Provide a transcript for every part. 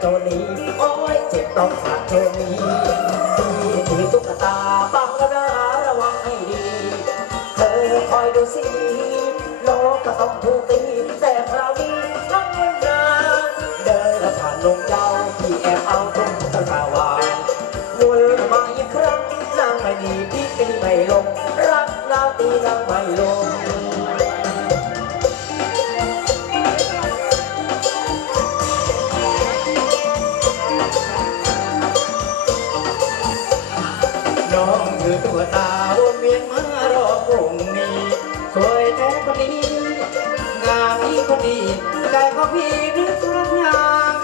โจนี้ โอ้ยเจ็บต้องขากโจนี้ที่ถือตุ๊กตาบังก็นาระวังให้ดี เธอคอยดูสิโลกก็ต้องถูกตี นึกรักยาง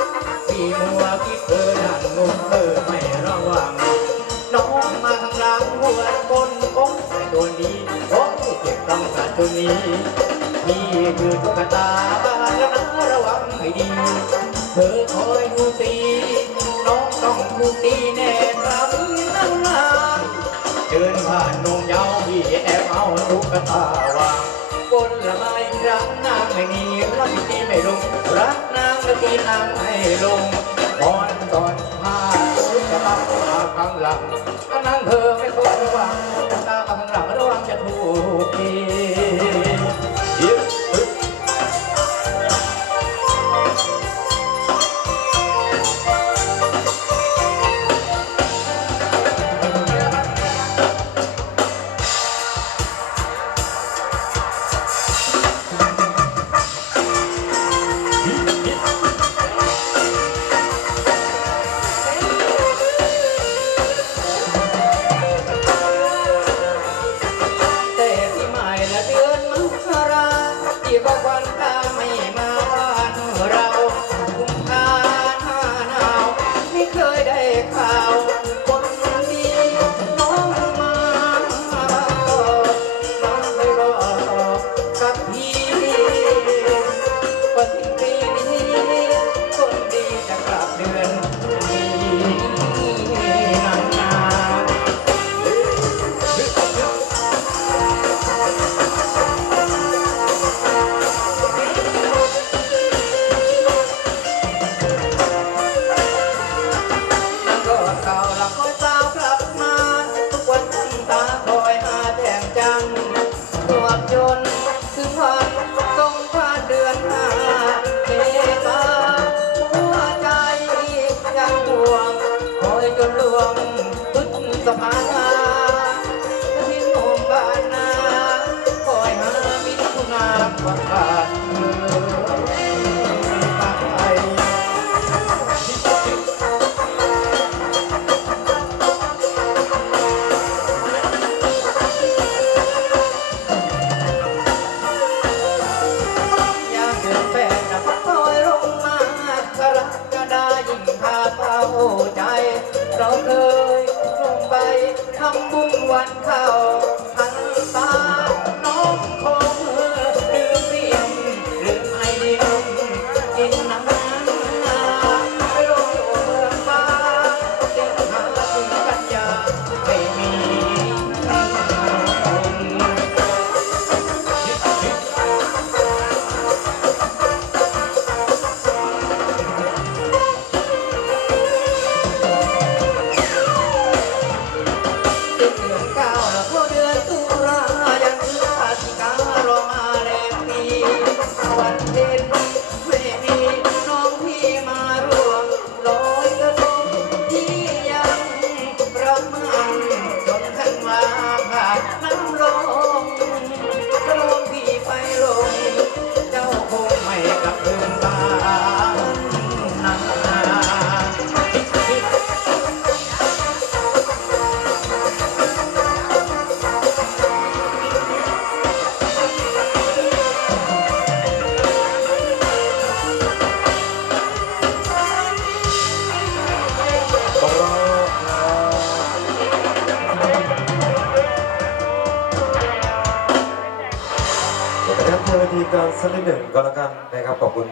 พี่มัวคิดเธอนั่งงงเธอไม่ระวัง น้องมาข้างหลังหัวก้นก้มใส่ตัวนี้โอ้เจ็บต้องการตัวนี้พี่คือตุ๊กตาบ้านแล้วนะระวังให้ดี เธอคอยดูสิน้องต้องถูกตีแน่คราวนี้นั่งนานเดินผ่านนงเยาว์พี่แอบเอาตุ๊กตาวางบนละไม้รักนางไม่มีรักที่ง รักนางและที่นางให้ลงตอนตอนพาตุ๊กตาข้างหลังก็นั่งเธอไม่ควรระวังตาข้างหลังระวังจะถูกที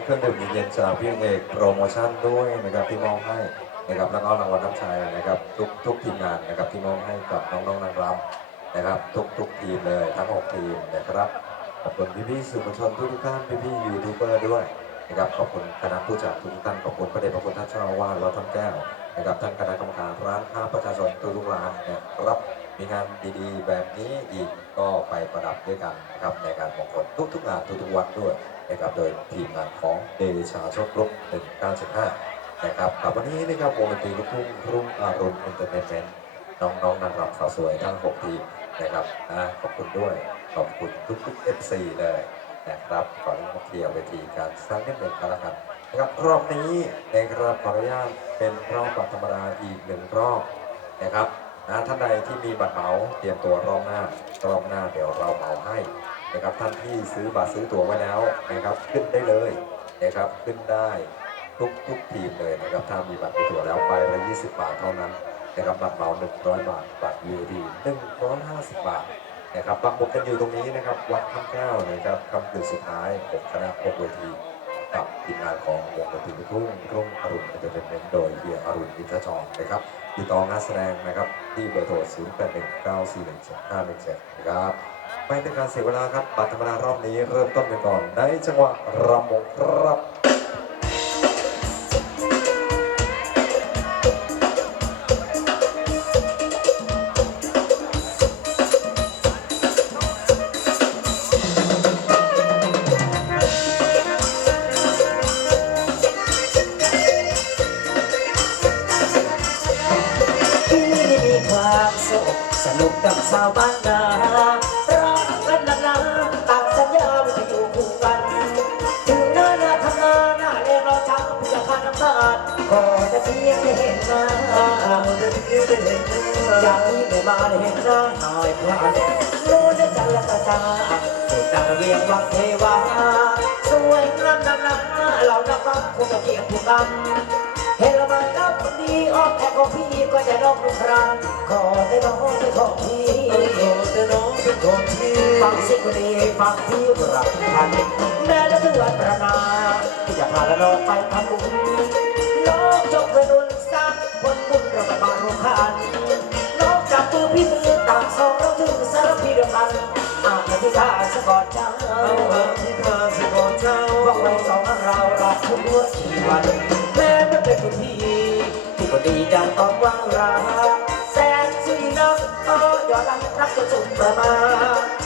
เครื่องดื่มเย็นๆจากพี่เอกโปรโมชั่นด้วยนะครับที่มอบให้นะครับแล้วก็รางวัลน้ำใจนะครับทุกทุกทีมงานนะครับที่มอบให้กับน้องๆนางรำนะครับ ทุกทุกทีมเลยทั้งหกทีมนะครับขอบคุณพี่ๆสื่อมวลชนทุกท่านพี่ๆยูทูบเบอร์ด้วยนะครับขอบคุณคณะผู้จัดทุกท่านขอบคุณพระเดชพระคุณท่านเจ้าอาวาสวัดท่าแก้วนะครับท่านคณะกรรมการร้านค้าประชาชนทุกร้านนะครับมีงานดีๆ แบบนี้อีกก็ไปประดับด้วยกันนะครับในงานมงคลทุกๆงานทุกๆวันด้วย นะครับโดยทีมงานของเดชาชกรุก1975นะครับกับวันนี้นะครับวงดนตรีลูกทุ่งรุ่งอารมณ์เอนเตอร์เทนเมนต์น้องๆนางรำสาวสวยทั้ง 6 ทีมนะครับนะขอบคุณด้วยขอบคุณทุกๆ FC เลยนะครับขออนุญาตเคลียร์เวทีการสร้างนิดหนึ่งก็แล้วกันนะครับรอบนี้นะครับขออนุญาตเป็นรอบบัตรธรรมดาอีกหนึ่งรอบนะครับนะท่านใดที่มีบัตรเหมาเตรียมตัวรอบหน้ารอบหน้าเดี๋ยวเราเหมาให้ นะครับท่านที่ซื้อบัตรซื้อตั๋วไว้แล้วนะครับขึ้นได้เลยนะครับขึ้นได้ทุกทุกทีมเลยนะครับถ้ามีบัตรมีตั๋วแล้วใบละ 20 บาทเท่านั้นนะครับบัตรเหมา100 บาท บัตร VIP 150 บาทนะครับปักหมุดกันอยู่ตรงนี้นะครับวัดข้ามเก้านะครับคำคืนสุดท้าย6คณะ6เวทีกับทีมงานของวงดนตรีลูกทุ่งรุ่งอรุณเอนเตอร์เทนเมนต์โดยเฮียอรุณอินทจรนะครับติดต่องานแสดงนะครับที่เบอร์โทร 0 8 1 9 4 1 7 5 1 7นะครับ ไม่เป็นการเสียเวลาครับบัตรธรรมดารอบนี้เริ่มต้นกันก่อนในจังหวะรำวงครับ เพียงได้เห็นหน้ากที่ไม่มาได้เห็นหน้าหายพลานรู้ได้จันละตาจาเด็กดังเรียงวังเทวาสวยงามนานๆเรานับฟังคงจะเกียงผู้กันเห็นลมันรับดีออกแค่ของพี่ก็จะร้องทุกครั้งขอได้น้องเป็นของพี่ขอได้น้องเป็นของพี่ฟังสิ่งดีฟังพี่รักทันแม้จะถึงวันประนาที่จะพาละน้องไปทำบุญน้องจงกระนุนสร้างผลบุญเราไป ผ่านน้องจับมือพี่มือต่างสองเราถึงสารพีเดียวกันอาจจะพิธาสะกอดเจ้าเอาเอที่ข้าสะกอดเจ้าว่าเราสองเรารักทุกวันที่วันแม้ไม่เป็นคนที่ที่คนดีจังต้องว่างราแสนสุยนักอ้อยอดรักรักจนสุดประมาณ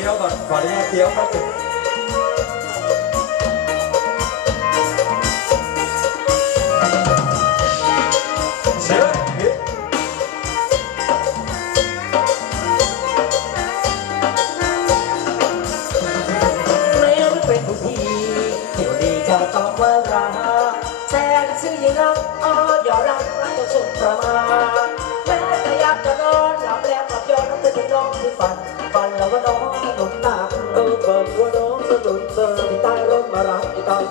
คี้ยวก่อนขออนุญาตเคี้ยวแป๊บนึงเชิญเฮ้ยแม้มันเป็นผู้ที่ที่ก็ดีจะต้องว่ารักแสนซื่อยิ่งนักอ้อยอดรักรักจนสุดประมาณแม้แต่อยากจะนอนหลับแล้วหลับย้อนไปถึงน้องที่ฝัน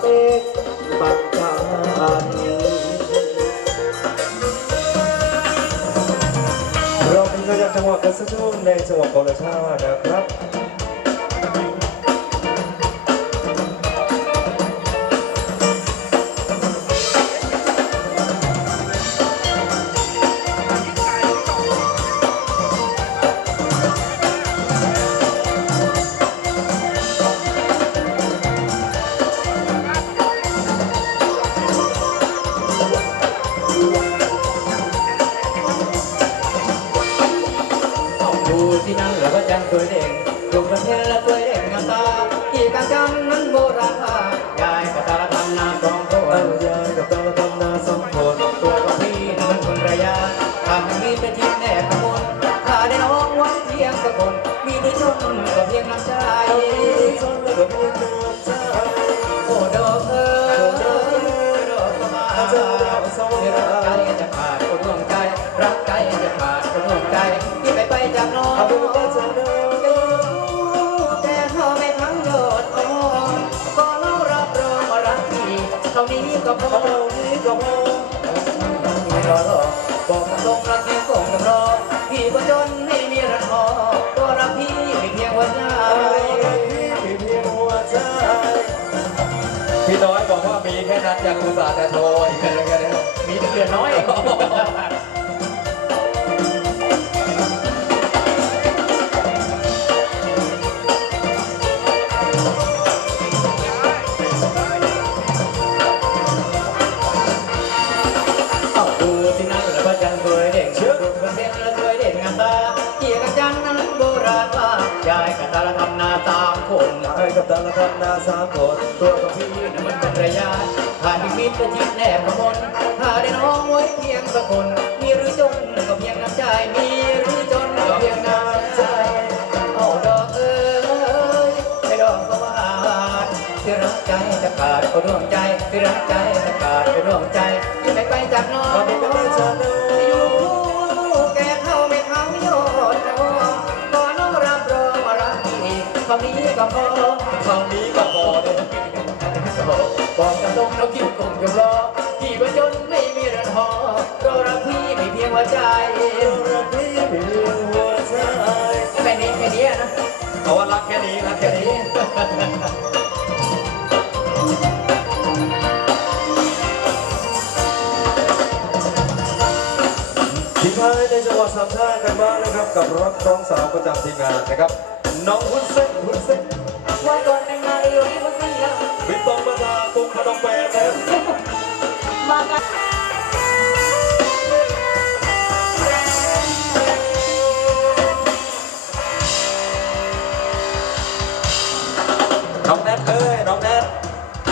รักที่ตอนเตบัดจานเรามีตัวอย่าจังหวะกันสักช่วงในจังหวะโคราชานะครับ นี้ก็พอเอานี้ก็พอไม่รอหรอกบอกตรงรักพี่คงจำรอพี่ก็จนไม่มีรักพอก็รักพี่ไม่เพียงหัวใจพี่เพียงหัวใจพี่น้อยบอกว่ามีแค่นั้นอยากอุตส่าห์แต่โทรอีกแค่นั้นแค่นั้นมีเหลือน้อย นไอ้กับตาละทำนาสามคนตัวของพี่นั้นมันเป็นระยะถ้าที่มิตรจิตแนบขมนถ้าได้น้องไว้เพียงสักคน มีหรือจนก็เพียงน้ำใจ มีหรือจนก็เพียงน้ำใจเอาดอกเอ้ยให้ดอกสว่านที่รักใจจะขาดก็ดวงใจที่รักใจจะขาดก็ดวงใจที่ไม่ไปจากน้องขอบคุณมากจ้อะำนี้ก็พอคำนี้ก็พอเลยบอกจะลงแล้วคิวคงจะรอพี่ก็จนไม่มีเรือนหอรอรักพี่ไม่เพียงหัวใจรักพี่ไม่มีหัวใจแค่นี้แค่นี้นะเอาว่ารักแค่นี้รักแค่นี้ทิ้งท้ายในจังหวัดสามชาติกันบ้างนะครับ กับรถน้องสาวประจำทีมงานนะครับ น้องหุ้นเส้นหุ้นเส้นวันก่อนเป็นมาเรียวที่มันสี่แล้ววิตตองมาดาตุ้งขนมแปรนะครับมากันน้องแนทเอ้ยน้องแนท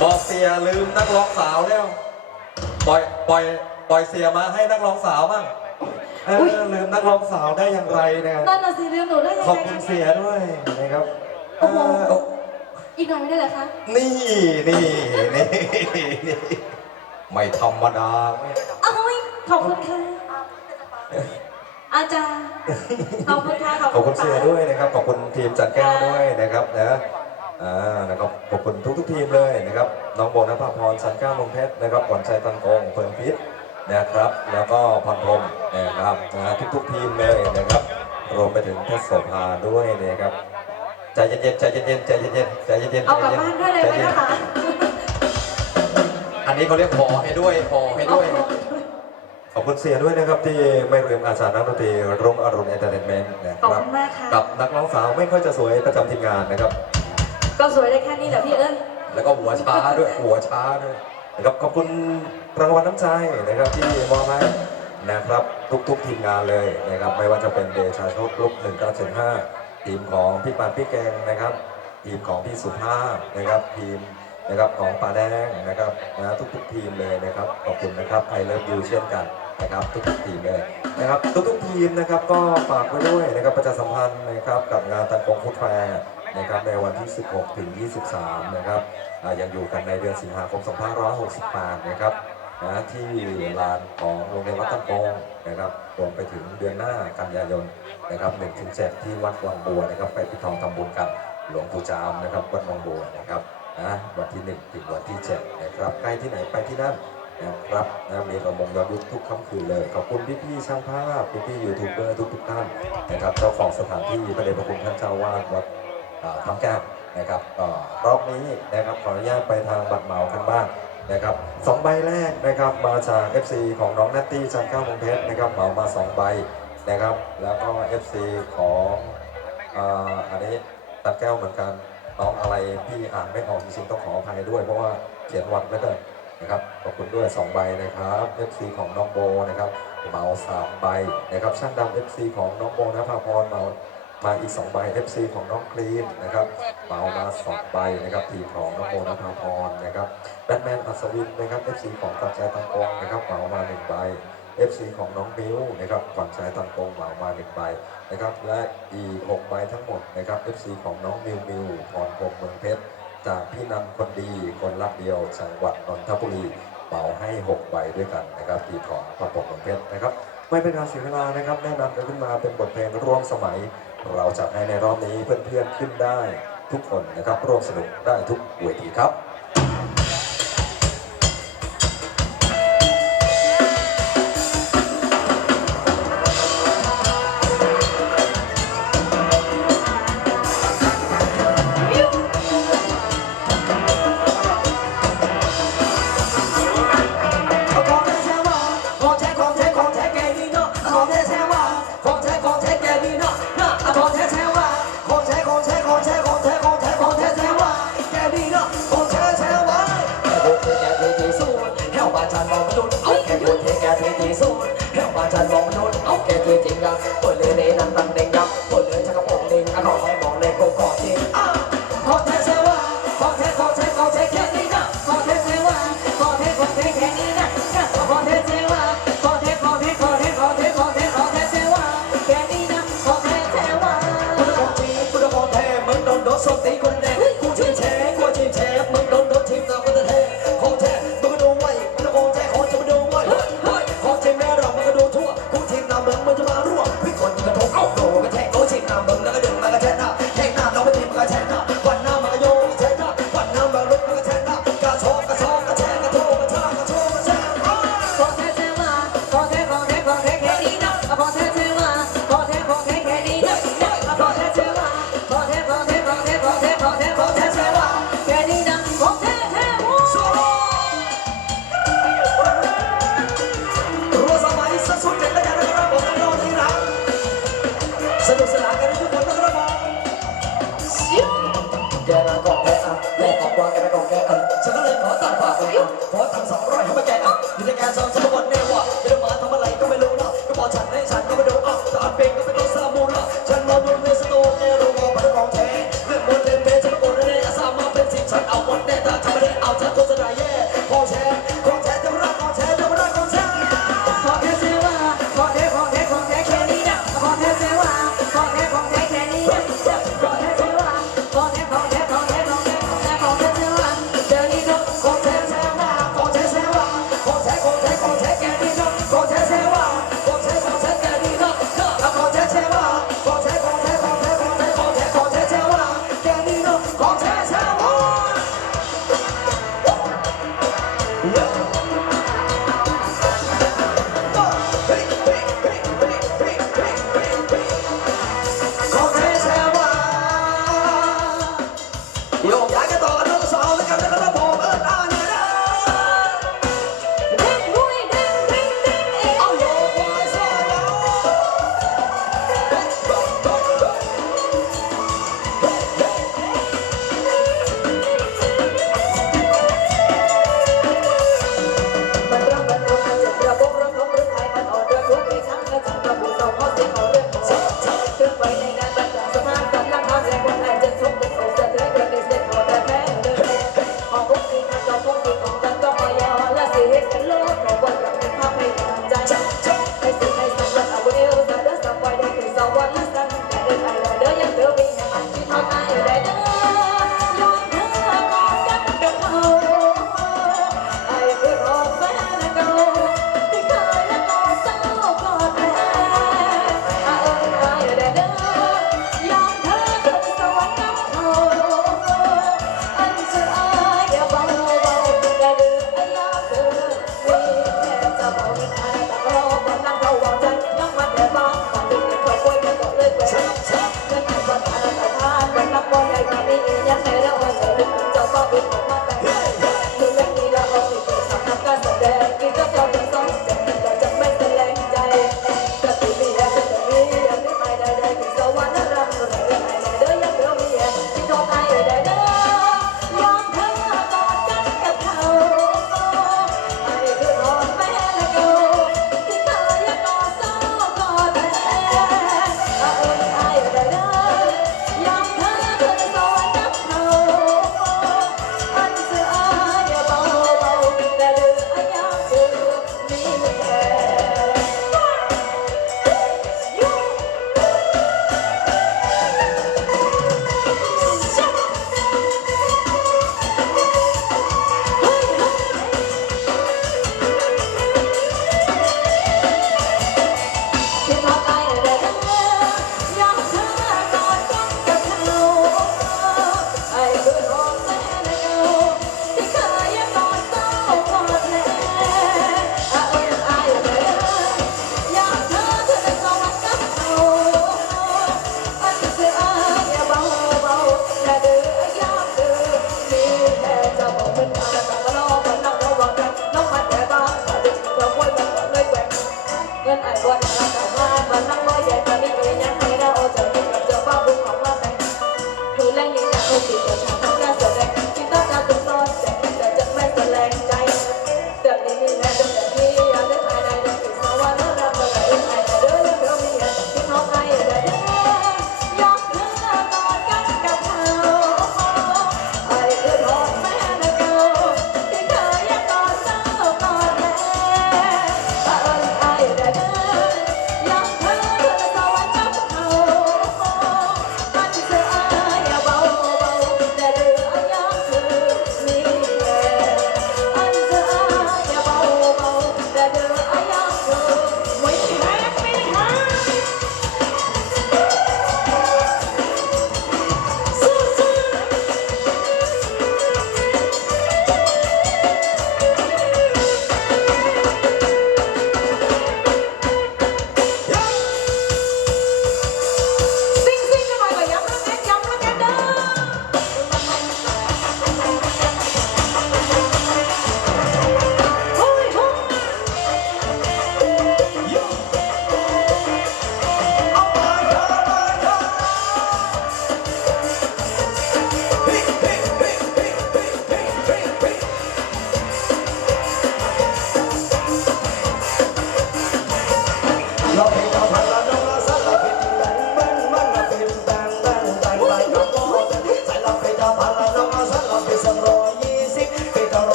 บอกเสียลืมนักร้องสาวแล้วปล่อยปล่อยปล่อยเสียมาให้นักร้องสาวบ้าง เออลืมนักร้องสาวได้อย่างไรนะครับนั่นน่ะสิลืมหนูได้ยังขอบไงคุณคะเสียด้วยนะครับโอ้โหเอ่ออีกหน่อยไม่ได้เหรอคะนี่นี่นี่นี่ไม่ธรรมดาอ้าวขอบคุณค่ะอาจารย์ขอบคุณค่ะขอบคุณเสียด้วยนะครับขอบคุณทีมจัดแก้วด้วยนะครับนะอ่านะครับขอบคุณทุกทุกๆทีมเลยนะครับน้องโบนภาพรสันก้าวมงเพชรนะครับขวัญชัยตันกงเพิงพิษ นะครับ แล้วก็พันพรหมนะครับนะทุกทุกๆทีมเลยนะครับ รวมไปถึงเพชรโสภาด้วยนะครับใจเย็นๆใจเย็นๆใจเย็นๆใจเย็นๆเอากลับใจบ้านนๆด้วยเลยไหมใจนนะคะ อันนี้เขาเรียกขอให้ด้วยขอให้ด้วย ขอบคุณเสียด้วยนะครับที่ไม่ลืมอาสานักดนตรีรุ่งอรุณเอนเตอร์เทนเมนต์นะขอบครับคุณมากค่ะ กับนักร้องสาวไม่ค่อยจะสวยประจำทีมงานนะครับ ก็สวยได้แค่นี้แหละพี่เอ้ยแล้วก็หัวช้าด้วยหัวช้าด้วยนะครับขอบคุณ รางวัลน้ำใจนะครับที่มอบให้นะครับทุกๆทีมงานเลยนะครับไม่ว่าจะเป็นเดชาโชคลุก1975ทีมของพี่ปานพี่แกงนะครับ ทีมของพี่สุภาพนะครับ ทีมนะครับของป่าแดงนะครับนะทุกๆ ทีมเลยนะครับขอบคุณนะครับไอเลิฟยูเช่นกันนะครับ ทุกๆทีมเลยนะครับ ทุกๆทีมนะครับก็ฝากไว้ด้วยนะครับประชาสัมพันธ์นะครับกับงานตันกงฟุตแฟร์นะครับในวันที่ 16 ถึง 23 นะครับยังอยู่กันในเดือนสิงหาคม 2568 นะครับ นะที่ลานของโรงเรียนวัดตันกงนะครับรวมไปถึงเดือนหน้ากันยายนนะครับ1-7ที่วัดวังบัวนะครับไปพิธองทำบุญกันหลวงปู่จามนะครับวัดบางบัวนะครับนะวันที่1ถึงวันที่7นะครับใกล้ที่ไหนไปที่นั่นนะครับนะมีระมงย้อนยุคทุกค่ำคืนเลยขอบคุณพี่ๆช่างภาพพี่ๆยูทูบเบอร์ทุกๆท่านนะครับเจ้าของสถานที่พระเดชพระคุณท่านเจ้าวาดวัดอ่าทำแก้วนะครับก็รอบนี้นะครับขออนุญาตไปทางบัตรเหมากันบ้าง นะครับสองใบแรกนะครับมาจาก FC ของน้องนัตตี้จันก้าวมงเพชรนะครับเหมามาสองใบนะครับ แล้วก็ FC ของอ่าอันนี้ตัดแก้วเหมือนกันน้องอะไรพี่อ่านไม่ออกจริงๆต้องขออภัยด้วย เพราะว่าเขียนวันไม่ได้นะครับขอบคุณด้วย 2 ใบนะครับ FC ของน้องโบนะครับเหมา3ใบนะครับช่างดำ FC ของน้องโบนภาพรเหมา มาอีก2ใบ FC ของน้องคลีนนะครับเหมามา2ใบนะครับทีมของน้องโบนภาพรนะครับแบทแมนอัศวินนะครับ FC ของกัจจายตังกงนะครับเหมามา1ใบ FC ของน้องมิวนะครับก่อนใช้ตังกงเหมามา1ใบนะครับและอีก6ใบทั้งหมดนะครับ FC ของน้องมิวมิวพรพรหมเมืองเพชรจากพี่นันคนดีคนรักเดียวจังหวัดนนทบุรีเหมาให้ 6 ใบด้วยกันนะครับทีของพรพรหมเมืองเพชรนะครับไม่เป็นการเสียเวลานะครับแนะนำกันขึ้นมาเป็นบทเพลงร่วมสมัย เราจะให้ในรอบนี้เพื่อนๆขึ้นได้ทุกคนนะครับร่วมสนุกได้ทุกเวทีครับ 네. แกอะฉันก็เลยขอตัดงฝากเลยขอสั่สองร้อยให้ามาแกอะอยู่ในการซ้อมสมบัติแน่ว่ะไม่ต้อมา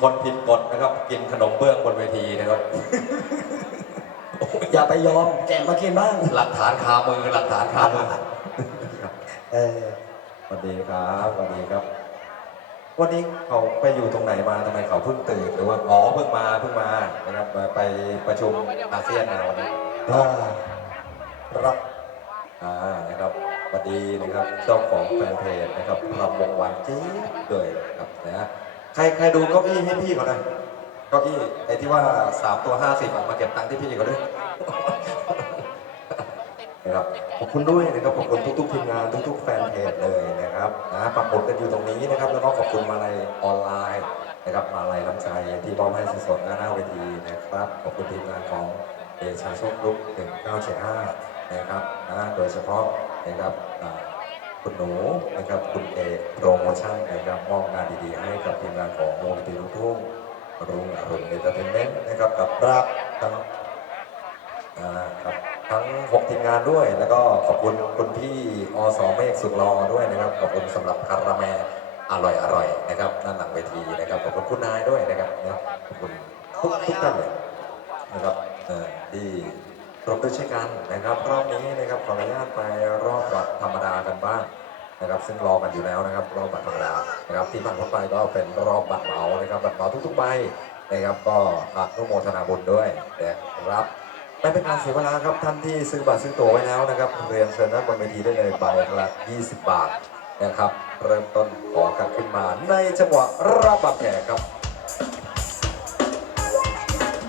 คนผิดกฎนะครับ กินขนมเบื้องบนเวทีนะครับ อย่าไปยอมแกะมากินบ้าง หลักฐานคามือหลักฐานคามือเออสวัสดีครับสวัสดีครับ วันนี้เขาไปอยู่ตรงไหนมาทำไมเขาเพิ่งตื่นหรือว่าอ๋อเพิ่งมาเพิ่งมานะครับไปไปประชุมอาเซียนมาวันนี้อ่ารับอ่านะครับสวัสดีนะครับเจ้าของแฟนเพจนะครับรำวงหวานจี๊ดเลยนะครับนะฮะ ใครใครดูเก้าอี้ให้พี่เขาหน่อยเก้าอี้ไอ้ที่ว่าสามตัวห้าสิบมาเก็บตังค์ที่พี่เขาด้วยนะครับขอบคุณด้วยนะครับขอบคุณทุกๆทีมงานทุกๆแฟนเพจเลยนะครับนะปักหมุดกันอยู่ตรงนี้นะครับ แล้วก็ขอบคุณมาลัยออนไลน์นะครับมาลัยน้ำใจที่มอบให้สดๆหน้าหน้าเวทีนะครับขอบคุณทีมงานของเอชาโชคลุก1975นะครับนะโดยเฉพาะนะครับ คุณหนูนะครับคุณเอกโปรโมชั่นนะครับมอบงานดีๆ ให้กับทีมงานของวงดนตรีลูกทุ่งรุ่งอรุณเอนเตอร์เทนเมนต์นะครับกับรับทั้งครับทั้ง 6 ทีมงานด้วย แล้วก็ขอบคุณคุณพี่อสเมฆสุดรอด้วยนะครับ ขอบคุณสำหรับคาราแมอร่อยอร่อยนะครับด้านหลังเวทีนะครับขอบคุณคุณนายด้วยนะครับนะขอบคุณทุกๆท่านเลยนะครับเอ่อที่ร่วมด้วยเช่วยกันนะครับรอบนี้นะครับขออนุญาตไปรอบบัตรธรรมดากันบ้างนะครับซึ่งรอกันอยู่แล้วนะครับรอบบัตรธรรมดานะครับที่ผ่านพ้นไปก็เป็นรอบบัตรเหมานะครับบัตรเหมาทุกๆใบนะครับก็อนุโมทนาบุญด้วยนะครับไม่เป็นการเสียเวลาครับท่านที่ซื้อบัตรซื้อตั๋วไว้แล้วนะครับเรียนเชิญนั่งบนเวทีได้เลยใบละ20 บาทนะครับ เริ่มต้นขอกันขึ้นมาในจังหวะรับบัตรแขกครับ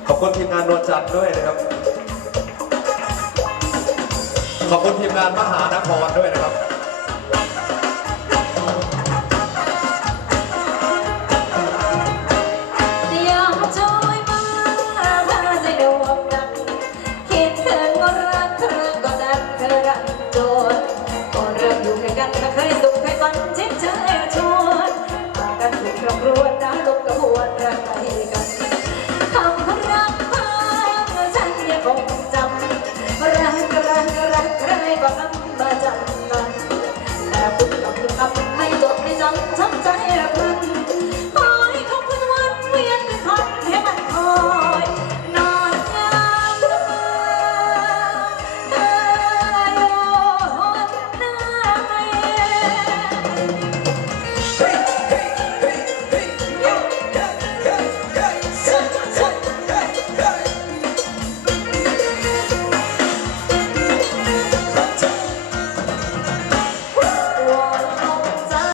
ขอบคุณทีมงานนวลจันทร์ด้วยนะครับ ขอบคุณทีมงานมหานครด้วยนะครับ